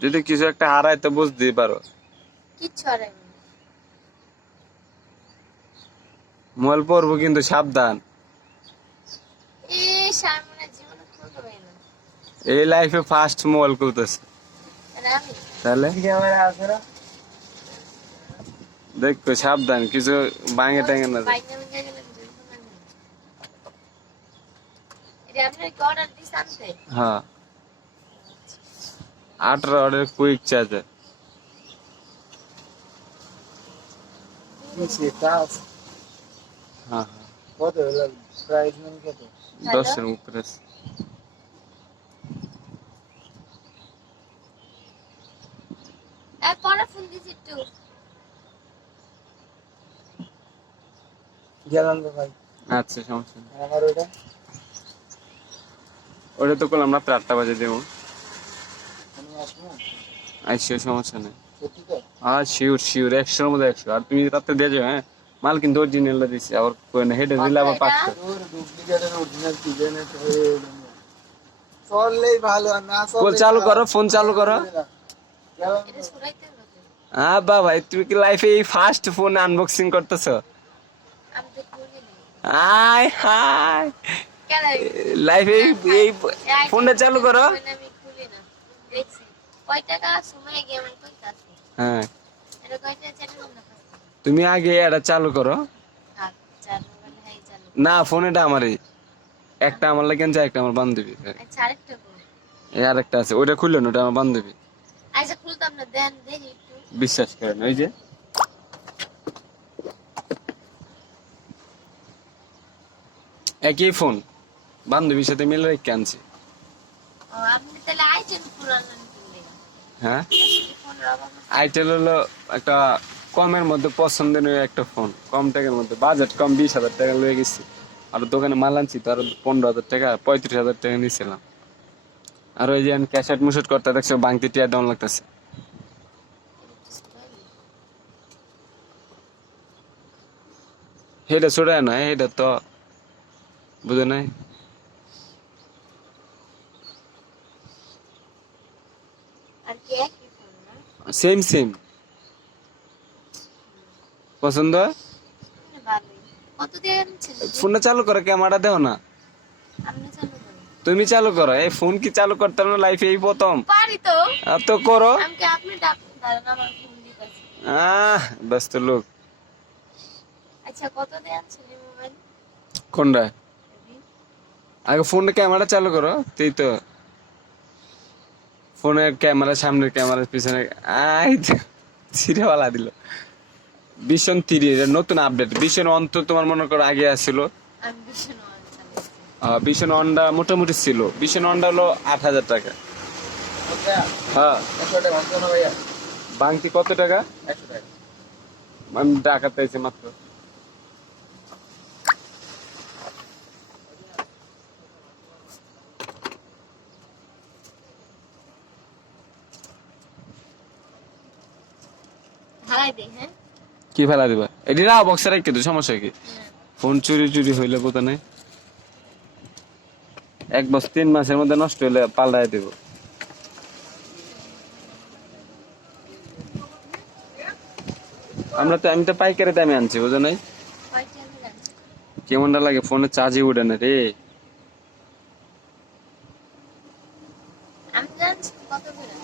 যদি কিছু একটা হারাই তো বুঝতেই পারো। কিচ্ছু হারাইবো না। মোবাইল পড়বো কিন্তু সাবধান। সামনে জীবনে খুলতে পারি না। এই লাইফে ফার্স্ট মোবাইল খুলতেছে। আমি তাহলে দেখো সাবধান, কিছু ভাঙে টাঙে না যায়। বাইক নিয়ে গেলে এটা আপনার কি অর্ডার দিস আনতে? হ্যাঁ, 18 অর্ডার কুইক চার্জার। হ্যাঁ হ্যাঁ, কত হলো প্রাইস মানে কত? 10 এর উপরে। পরে ফোন দিছি একটু। গেলাম তো ভাই। আচ্ছা, সমস্যা নেই। আমার ওটা তো করলাম রাত্রে 8টা বাজে দেবো। আমি আসবো আইসিও, সমস্যা নেই। সত্যি তো? হ্যাঁ শিওর শিওর, 100 এর মধ্যে 100। আর তুমি রাত্রে দিয়ে যাও। হ্যাঁ, মাল কিন্তু অরিজিনাল দিছি, আবার হেডে দিলে আবার 500। তোর ডুপ্লিকেটের অরিজিনাল কি জানে তো চললেই ভালো, আর না ফোন চললে চালু করো, ফোন চালু করো। এটা ছড়াইতে হবে। হ্যাঁ বাবা, তুমি কি লাইফে এই ফার্স্ট ফোন আনবক্সিং করতেছো? আমি তো খুলি না। হাই হাই, কেন? লাইফে এই ফোনটা চালু করো। আমি খুলি না। দেখছি কয় টাকা সময় গিয়ে আমার কই কাছে। হ্যাঁ, এটা কয়টা চ্যানেল না? তুমি আগে এটা চালু করো। চালু মানে হাই চালু। না, ফোন এটা আমারই। একটা আমার লাগেন যায়, একটা আমার বান্ধবী। আচ্ছা আরেকটা বল। এই আরেকটা আছে, ওইটা খুললেন, ওটা আমার বান্ধবী। আচ্ছা খুলতাম না, দেন দেখি একটু। বিশ্বাস করেন, ওই যে একই ফোন, বান্ধবীর সাথে মিলে রেখে আনছি। ও আপনি তাহলে আইছেন পুরানো কিনলে। হ্যাঁ, ফোন রাখা। আইটেল হলো একটা কমের মধ্যে পছন্দের একটা ফোন, কম টাকার মধ্যে, বাজেট কম, 20,000 টাকা লয়ে গেছি। আর দোকানে মাল আনছি তো আর 15,000 টাকা, 35,000 টাকা নিয়েছিলাম। আর ওই যে আমি ক্যাশেট মুসেট করতে দেখছো, বাংতি টিয়া ডাউন লাগতেছে। হেটা ছোট না, এটা তো বুঝে নাই। আর কি একই ফোন না? সেম সেম, পছন্দ। ভালোই। কত দিয়ে আনছেন? ফোনটা চালু করো, ক্যামেরাটা দেও না। আপনি চালু করেন। তুমি চালু করো, এই ফোন কি চালু করতে না লাইফে এই প্রথম? পারি তো। তো করো। আমি কি আপনি ডাকুন, দাঁড়ান আমার ফোন দিতেছি। ব্যস্ত লোক। আচ্ছা কত দিয়ে আনছেন এই মোবাইল? কোনটা? আগে ফোনের ক্যামেরা চালু করো, তুই তো ফোনের ক্যামেরা, সামনের ক্যামেরা, পিছনে ছিঁড়েওয়ালা দিল। ভিশন 3 এটা নতুন আপডেট। ভিশন 1 তো তোমার মনে করো আগে আসছিল। আমি ভীষণ চালাইছি। ভিশন 1টা মোটামুটি ছিল। ভিশন 1টা হলো 8,000 টাকা। হ্যাঁ, 100 টাকা ভাঙতো না ভাইয়া? বাংতি কত টাকা? 100 টাকা। আমি টাকা চাইছি মাত্র। হারাই দে, হ্যাঁ? কি ফেলা দিবা? এটি না বক্সে রাখতে তো, সমস্যা কি? হ্যাঁ। ফোন চুরি চুরি হইলে কোথা নেই। 1 বছর 3 মাসের মধ্যে নষ্ট হইলে পাল্টাই দেব। আমি তো পাইকারি দামে আনছি, বুঝো নাই? কয়টা আমি আনছি? কেমনটা লাগে, ফোনে চার্জই উঠে না রে। আমি জানছি কত করে।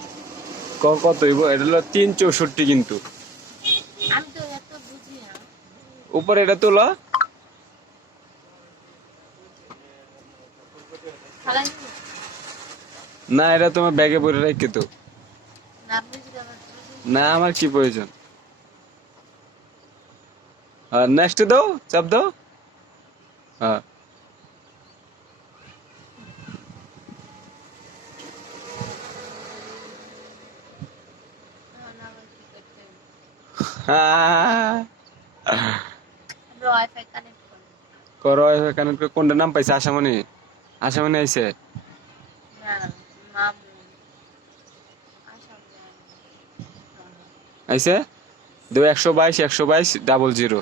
কত হইব? এটা হলো 364 কিন্তু। আমি তো এত বুঝি না। উপরে এটা তুলো। হারাই দিবো? না, এটা তোমার ব্যাগে পরে রাখি তো। না আপনি যদি আবার বুঝি। না, আমার কি প্রয়োজন? নেক্সট দাও, চাপ দাও। হ্যাঁ, না আবার কি করতে হবে? হ্যাঁ, আমরা ওয়াইফাই কানেক্ট করব। করো এখানে। কোনটা নাম পাইছে? আশামণি। আশামণি আইছে। না মামু আসাম। আইছে। 122 122 00।